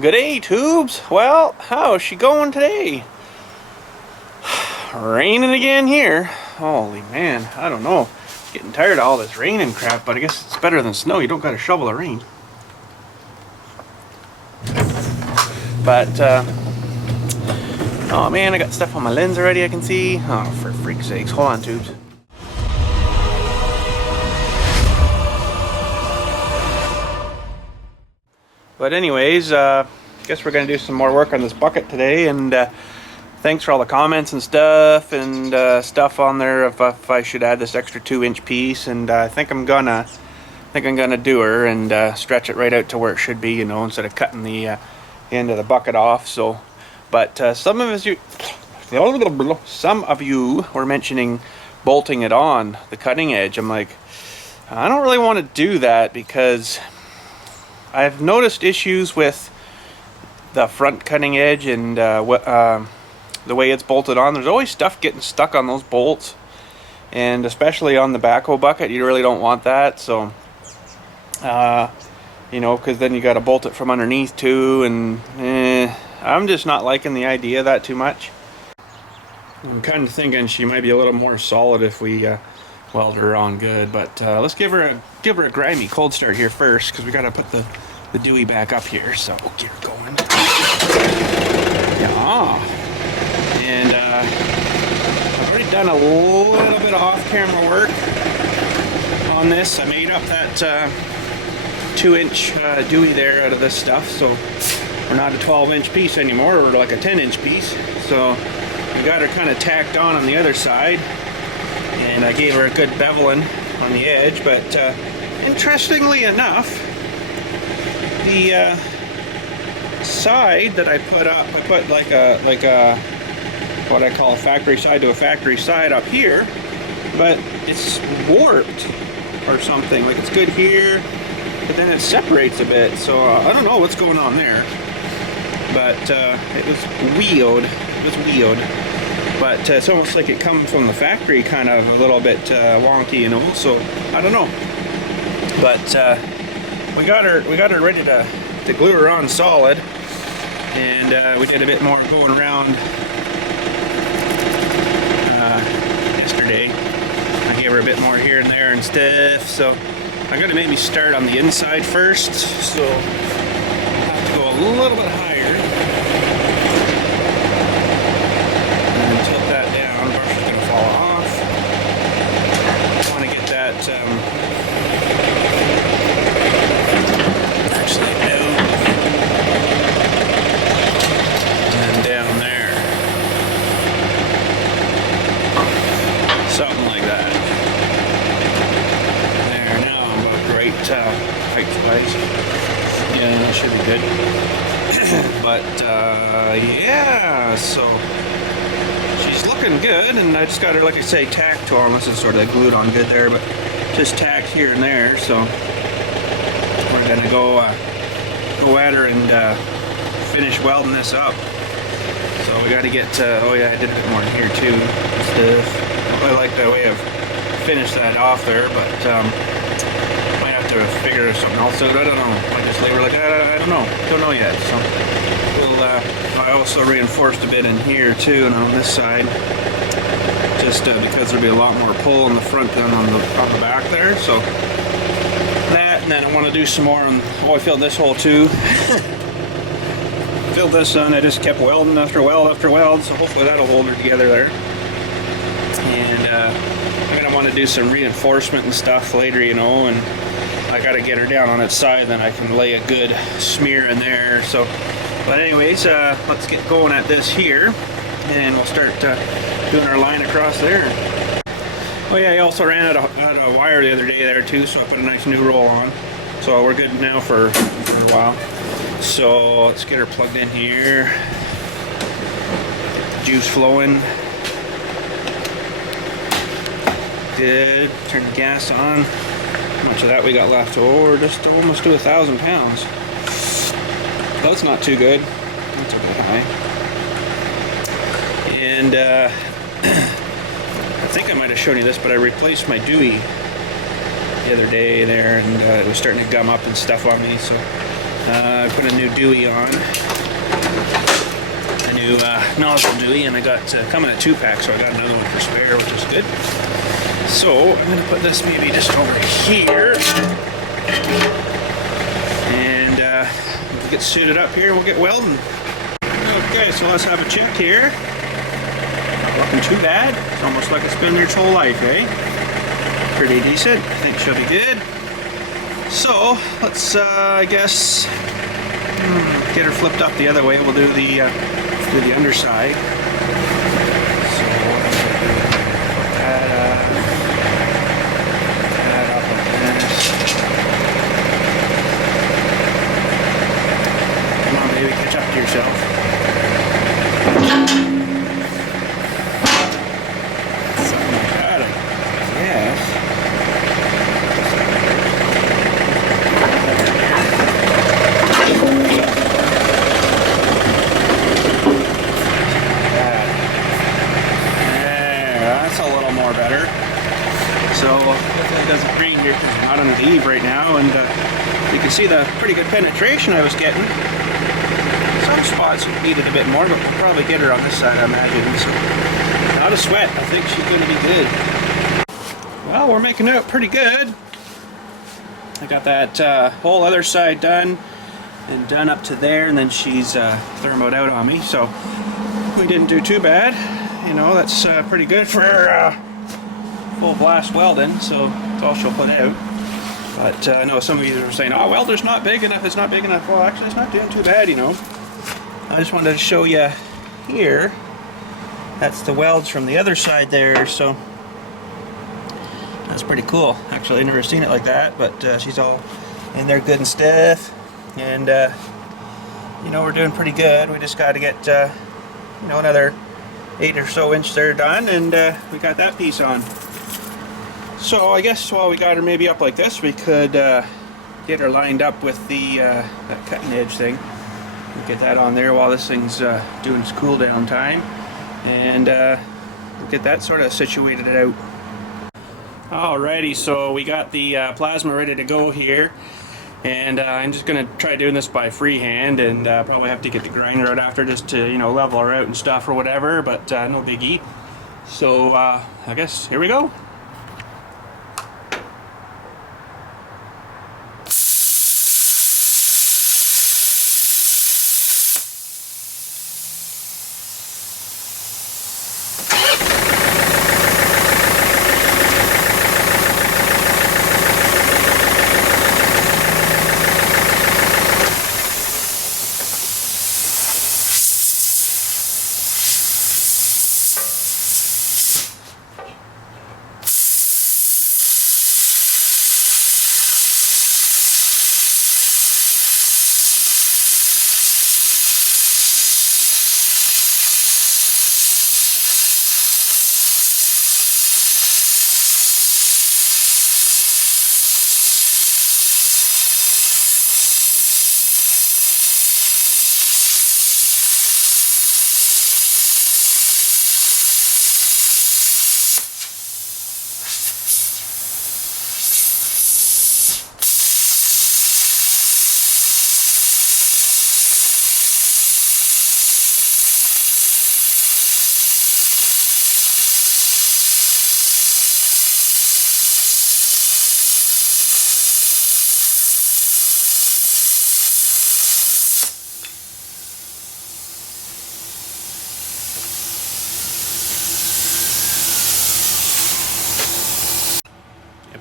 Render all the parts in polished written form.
Good day, tubes. Well, how's she going today? Raining again here. Holy man, I don't know. Getting tired of all this rain and crap, but I guess it's better than snow. You don't gotta shovel the rain. But, oh man, I got stuff on my lens already I can see. Oh, for freak's sakes. Hold on, tubes. But anyways, guess we're going to do some more work on this bucket today, and thanks for all the comments and stuff on there if I should add this extra 2-inch piece, and I think I'm gonna do her and stretch it right out to where it should be, you know, instead of cutting the end of the bucket off. So, but some of you were mentioning bolting it on the cutting edge. I'm like, I don't really want to do that because I've noticed issues with the front cutting edge and the way it's bolted on. There's always stuff getting stuck on those bolts, and especially on the backhoe bucket, you really don't want that. So, you know, because then you got to bolt it from underneath too, and I'm just not liking the idea of that too much. I'm kind of thinking she might be a little more solid if we weld her on good, but let's give her a grimy cold start here first, because we got to put the dewey back up here. So we'll get her going. Yeah. And I've already done a little bit of off-camera work on this. I made up that 2-inch dewey there out of this stuff, so we're not a 12-inch piece anymore. We're like a 10-inch piece. So we got her kind of tacked on the other side, and I gave her a good beveling on the edge. But interestingly enough, the side that I put up, I put like a what I call a factory side to a factory side up here, but it's warped or something. Like, it's good here, but then it separates a bit. So I don't know what's going on there, but it was weird. It was weird. But it's almost like it comes from the factory, kind of a little bit wonky, you know. So I don't know. But we got her ready to glue her on solid, and we did a bit more going around yesterday. I gave her a bit more here and there and stuff. So I'm gonna maybe start on the inside first. So I'll have to go a little bit higher. Actually, no. And down there. Something like that. There, now I'm about the right height place. Yeah, that should be good. But, yeah, so she's looking good, and I just got her, like I say, tacked on. This is sort of glued on good there, but just tacked here and there. So we're gonna go at her and finish welding this up. So we got to get oh yeah, I did a bit more in here too. I like that way I've finished that off there, but might have to figure something else out. I don't know. Might just leave her like that. I don't know yet. So we'll I also reinforced a bit in here too, and on this side, just because there'll be a lot more pull in the front than on the back there. So that, and then I want to do some more on, I filled this hole too. Filled this on, I just kept welding after weld after weld, so hopefully that'll hold her together there. And I'm gonna want to do some reinforcement and stuff later, you know, and I gotta get her down on its side, then I can lay a good smear in there. So, but anyways, let's get going at this here, and we'll start doing our line across there. Oh yeah, I also ran out of wire the other day there too, so I put a nice new roll on. So we're good now for a while. So let's get her plugged in here. Juice flowing. Good. Turn the gas on. How much of that we got left? Oh, we're just almost to 1,000 pounds. That's not too good. That's a bit high. And I think I might have shown you this, but I replaced my dewey the other day there, and it was starting to gum up and stuff on me, so I put a new dewey on, a new nozzle dewey, and I got coming at 2-pack, so I got another one for spare, which is good. So I'm going to put this maybe just over here, and we'll get suited up here and we'll get welding. Okay, so let's have a check here. Not looking too bad. It's almost like it's been there its whole life, eh? Pretty decent. I think she'll be good. So let's, I guess, get her flipped up the other way. We'll do the underside. So what I'm gonna do, put that up like this. Come on, baby, catch up to yourself. Something like that, I guess. Better. So hopefully it doesn't rain here because I'm not on the eave right now, and you can see the pretty good penetration I was getting. Some spots needed a bit more, but we'll probably get her on this side, I imagine. So not a sweat. I think she's going to be good. Well, we're making out pretty good. I got that whole other side done and done up to there, and then she's thermoed out on me. So we didn't do too bad. You know, that's pretty good for full blast welding, so that's all she'll put out. But I know some of you are saying, oh, welder's not big enough, it's not big enough. Well, actually it's not doing too bad, you know. I just wanted to show you here. That's the welds from the other side there, so that's pretty cool. Actually, I've never seen it like that, but she's all in there good and stiff. And you know, we're doing pretty good. We just got to get you know, another 8 or so inch there done, and we got that piece on. So I guess while we got her maybe up like this, we could get her lined up with the that cutting edge thing. We'll get that on there while this thing's doing its cool down time, and we'll get that sort of situated out. Alrighty, so we got the plasma ready to go here, and I'm just going to try doing this by freehand, and probably have to get the grinder out after just to, you know, level her out and stuff or whatever, but no biggie. So I guess here we go.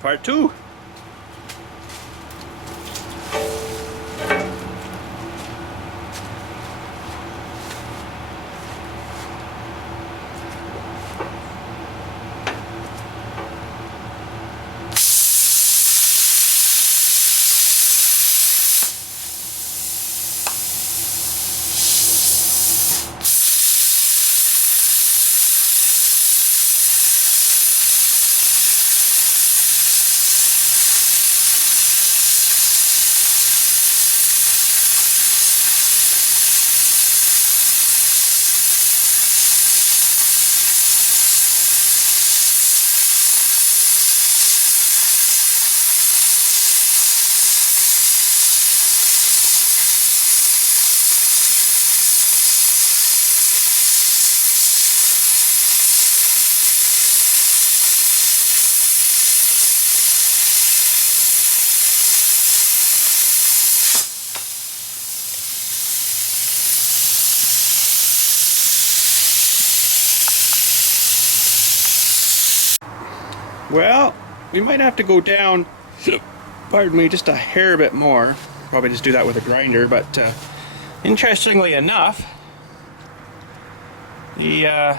Part 2. Well, we might have to go down, pardon me, just a hair bit more. Probably just do that with a grinder, but interestingly enough, the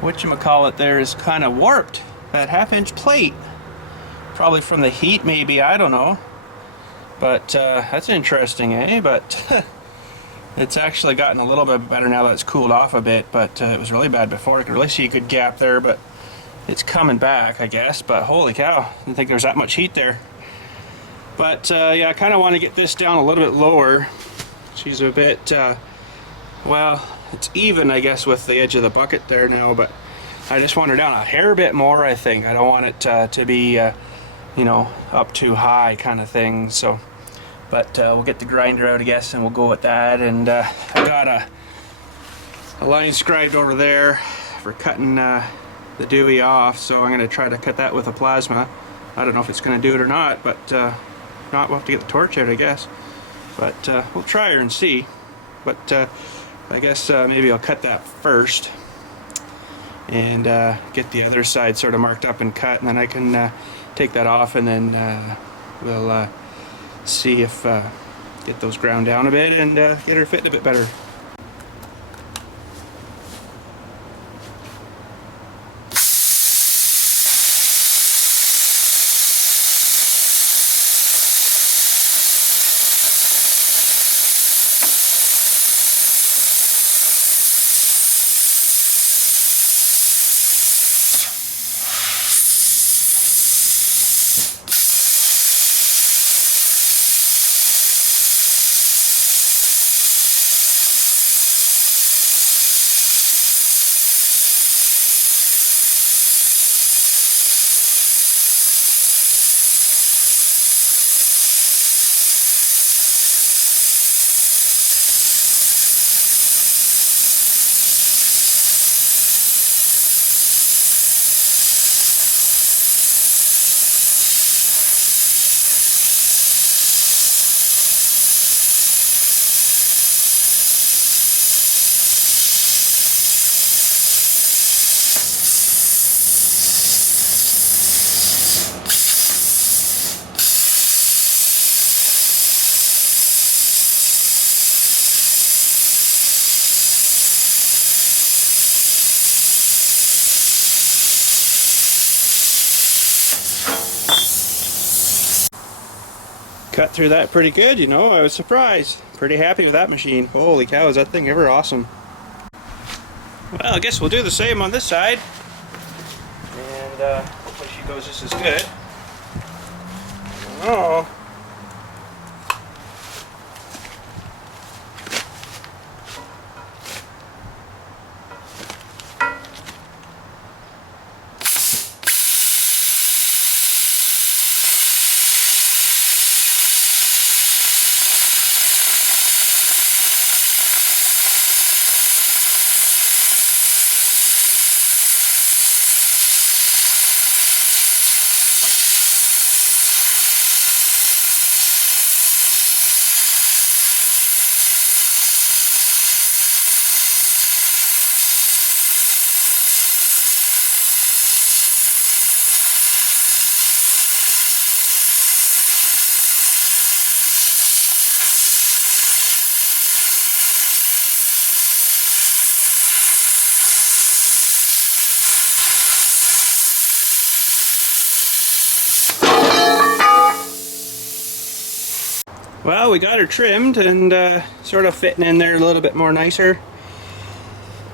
whatchamacallit there is kind of warped. That half-inch plate, probably from the heat, maybe, I don't know. But that's interesting, eh? But it's actually gotten a little bit better now that it's cooled off a bit, but it was really bad before. I could really see a good gap there, but it's coming back, I guess. But holy cow, I didn't think there was that much heat there. But yeah, I kind of want to get this down a little bit lower. She's a bit, well, it's even, I guess, with the edge of the bucket there now, but I just want her down a hair bit more, I think. I don't want it to be, you know, up too high kind of thing. So, but we'll get the grinder out, I guess, and we'll go with that. And I got a line scribed over there for cutting the dewey off, so I'm going to try to cut that with a plasma. I don't know if it's going to do it or not, but not, we'll have to get the torch out, I guess. But we'll try her and see. But I guess maybe I'll cut that first and get the other side sort of marked up and cut, and then I can take that off, and then we'll see if get those ground down a bit and get her fitting a bit better. Cut through that pretty good, you know. I was surprised. Pretty happy with that machine. Holy cow, is that thing ever awesome. Well, I guess we'll do the same on this side. And hopefully she goes just as good. Oh. Well, we got her trimmed and sort of fitting in there a little bit more nicer.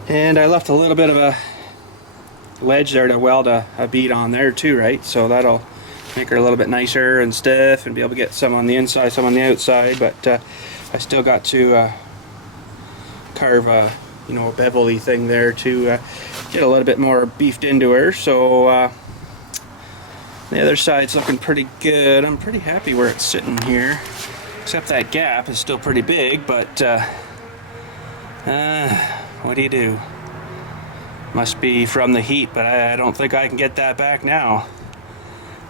And I left a little bit of a ledge there to weld a bead on there too, right? So that'll make her a little bit nicer and stiff and be able to get some on the inside, some on the outside. But I still got to carve a, you know, a bevel-y thing there to get a little bit more beefed into her. So the other side's looking pretty good. I'm pretty happy where it's sitting here. Except that gap is still pretty big, but what do you do? Must be from the heat, but I don't think I can get that back now.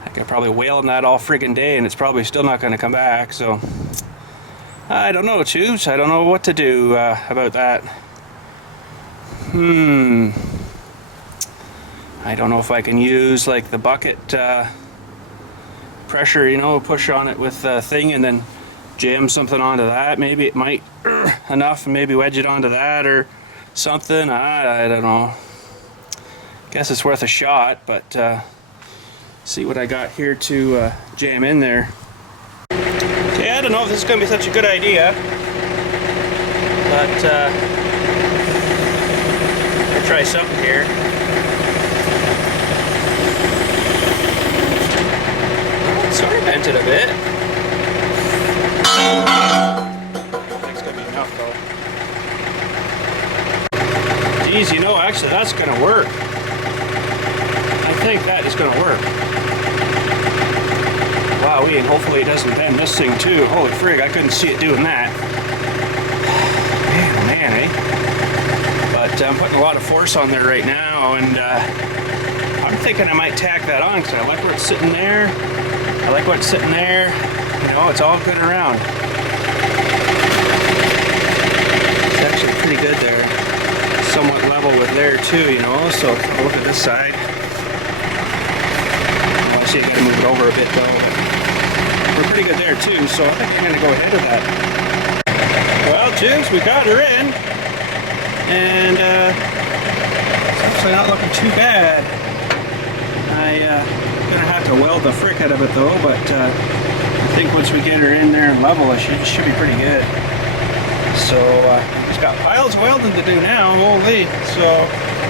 I could probably wail on that all friggin' day and it's probably still not going to come back, so I don't know, Choose. I don't know what to do I don't know if I can use like the bucket pressure, you know, push on it with the thing and then jam something onto that. Maybe it might enough and maybe wedge it onto that or something. I don't know. Guess it's worth a shot, but see what I got here to jam in there. Okay, I don't know if this is going to be such a good idea, but I'll try something here. Sort of bent it a bit. I think it's gonna be enough though. Geez, you know, actually that's gonna work. I think that is gonna work. Wowee, and hopefully it doesn't bend this thing too. Holy frig, I couldn't see it doing that. Man, eh? But I'm putting a lot of force on there right now, and I'm thinking I might tack that on because I like where it's sitting there. I like what's sitting there. You know, it's all good around. It's actually pretty good there. Somewhat level with there too, you know. So I'll look at this side. Oh, I see I gotta move it over a bit though. We're pretty good there too, so I think I'm gonna go ahead with that. Well, tubes, we got her in. And it's actually not looking too bad. Gonna have to weld the frick out of it though, but I think once we get her in there and level, it should be pretty good. So we've got piles of welding to do now, holy. So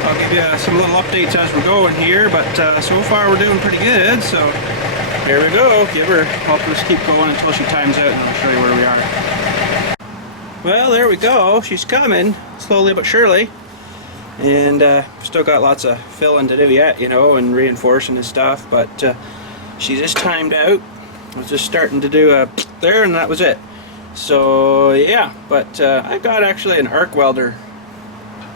I'll give you some little updates as we're going here, but so far we're doing pretty good. So here we go. I'll just keep going until she times out, and I'll show you where we are. Well, there we go. She's coming slowly but surely. And still got lots of filling to do yet, you know, and reinforcing and stuff, but she just timed out. I was just starting to do there, and that was it. So yeah, but I've got actually an arc welder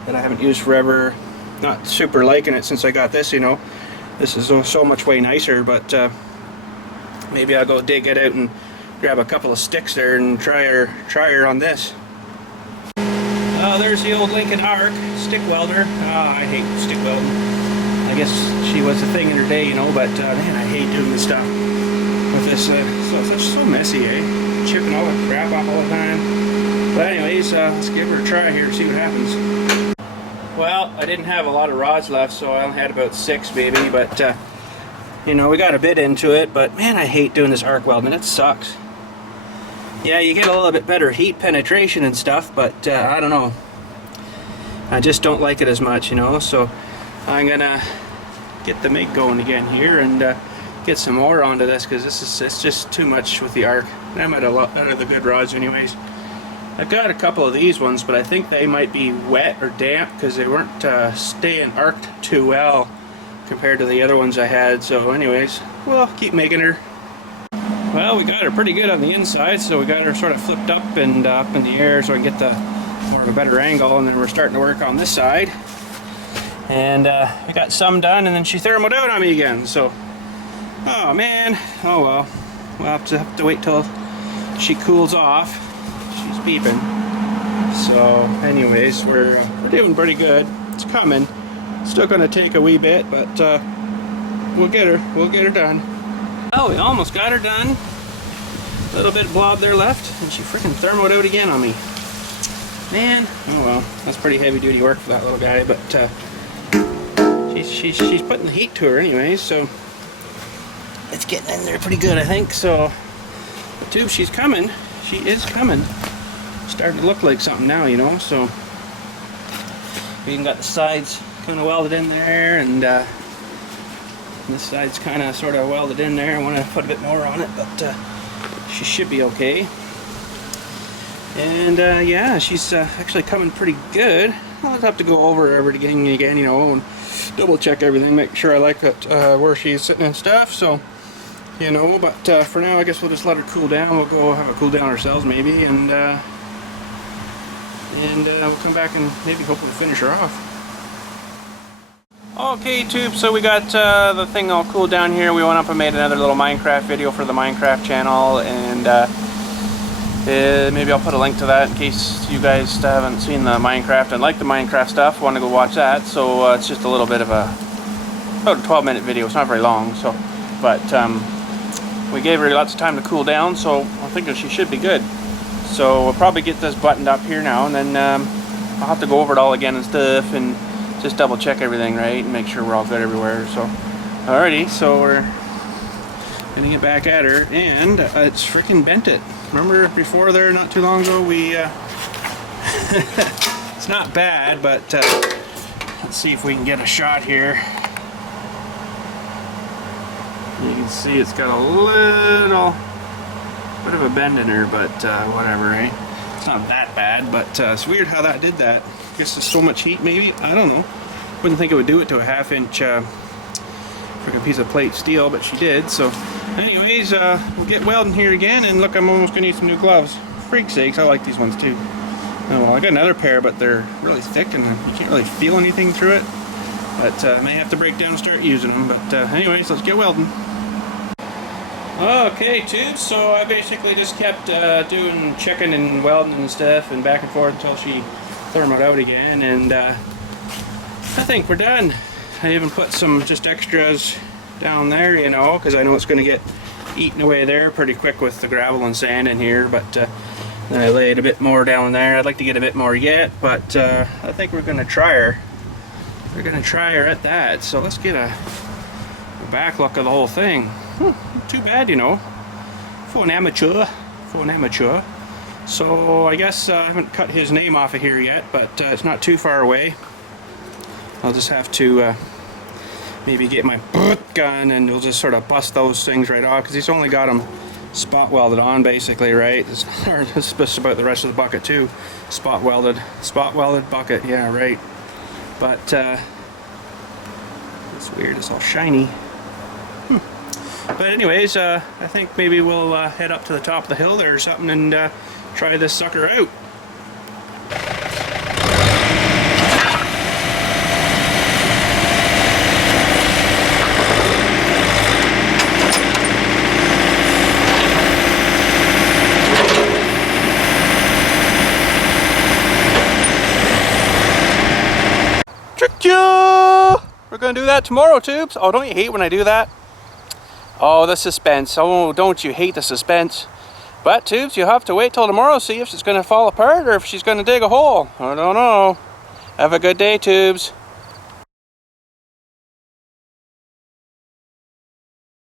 that I haven't used forever. Not super liking it since I got this, you know. This is so much way nicer, but maybe I'll go dig it out and grab a couple of sticks there and try her on this. There's the old Lincoln Arc stick welder. I hate stick welding. I guess she was a thing in her day, you know, but man, I hate doing this stuff with this. It's so messy, eh? Chipping all the crap off all the time. But anyways, let's give her a try here, see what happens. Well, I didn't have a lot of rods left, so I only had about 6 maybe, but you know, we got a bit into it, but man, I hate doing this arc welding. It sucks. Yeah, you get a little bit better heat penetration and stuff, but I don't know. I just don't like it as much, you know, so I'm gonna get the MIG going again here and get some more onto this, because it's just too much with the arc. I'm at a lot out of the good rods anyways. I've got a couple of these ones, but I think they might be wet or damp because they weren't staying arced too well compared to the other ones I had. So anyways, we'll keep making her. Well, we got her pretty good on the inside, so we got her sort of flipped up and up in the air so I can get the more of a better angle, and then we're starting to work on this side. And we got some done, and then she thermoed out on me again, so oh man, oh well. We'll have to wait till she cools off. She's beeping. So anyways, we're doing pretty good. It's coming. Still gonna take a wee bit, but we'll get her done. Oh, we almost got her done. A little bit of blob there left, and she freaking thermoed out again on me. Man, oh well, that's pretty heavy duty work for that little guy, but she's putting the heat to her anyways, so it's getting in there pretty good, I think. So the tube, she's coming. She is coming. Starting to look like something now, you know. So we even got the sides kind of welded in there, and this side's kind of sort of welded in there. I want to put a bit more on it, but she should be okay. And yeah, she's actually coming pretty good. I'll have to go over everything again, you know, and double check everything, make sure I like it where she's sitting and stuff. So, you know, but for now, I guess we'll just let her cool down. We'll go have a cool down ourselves, maybe, and we'll come back and maybe hopefully finish her off. Okay, tube, so we got the thing all cooled down here. We went up and made another little Minecraft video for the Minecraft channel, and maybe I'll put a link to that in case you guys haven't seen the Minecraft and like the Minecraft stuff, want to go watch that. So it's just a little bit of a about a 12-minute video. It's not very long, so, but we gave her lots of time to cool down, so I think that she should be good. So we'll probably get this buttoned up here now, and then I'll have to go over it all again and stuff, and just double check everything, right, and make sure we're all good everywhere. So, alrighty, so we're gonna get back at her, and it's freaking bent it. Remember before there, not too long ago, we it's not bad, but let's see if we can get a shot here. You can see it's got a little bit of a bend in her, but whatever, right? It's not that bad, but it's weird how that did that. I guess there's so much heat, maybe? I don't know. Wouldn't think it would do it to a 1/2 inch freaking piece of plate steel, but she did. So anyways, we'll get welding here again, and look, I'm almost gonna need some new gloves. Freak sakes, I like these ones too. Oh, well, I got another pair, but they're really thick and you can't really feel anything through it. But I may have to break down and start using them. But anyways, let's get welding. Okay, tubes, so I basically just kept doing checking and welding and stuff and back and forth until she thermoed out again, and I think we're done. I even put some just extras down there, you know, because I know it's going to get eaten away there pretty quick with the gravel and sand in here, but then I laid a bit more down there. I'd like to get a bit more yet, but I think we're going to try her. We're going to try her at that, so let's get a back look of the whole thing. Too bad, you know, for an amateur. So I guess I haven't cut his name off of here yet, but it's not too far away. I'll just have to maybe get my gun and we'll just sort of bust those things right off, because he's only got them spot welded on basically, right? It's just about the rest of the bucket too. Spot welded bucket, yeah, right. But it's weird, it's all shiny. But anyways, I think maybe we'll head up to the top of the hill there or something and try this sucker out. Tricked you! We're gonna do that tomorrow, tubes. Oh, don't you hate when I do that? Oh, the suspense. Oh, don't you hate the suspense? But, tubes, you have to wait till tomorrow to see if she's going to fall apart or if she's going to dig a hole. I don't know. Have a good day, tubes.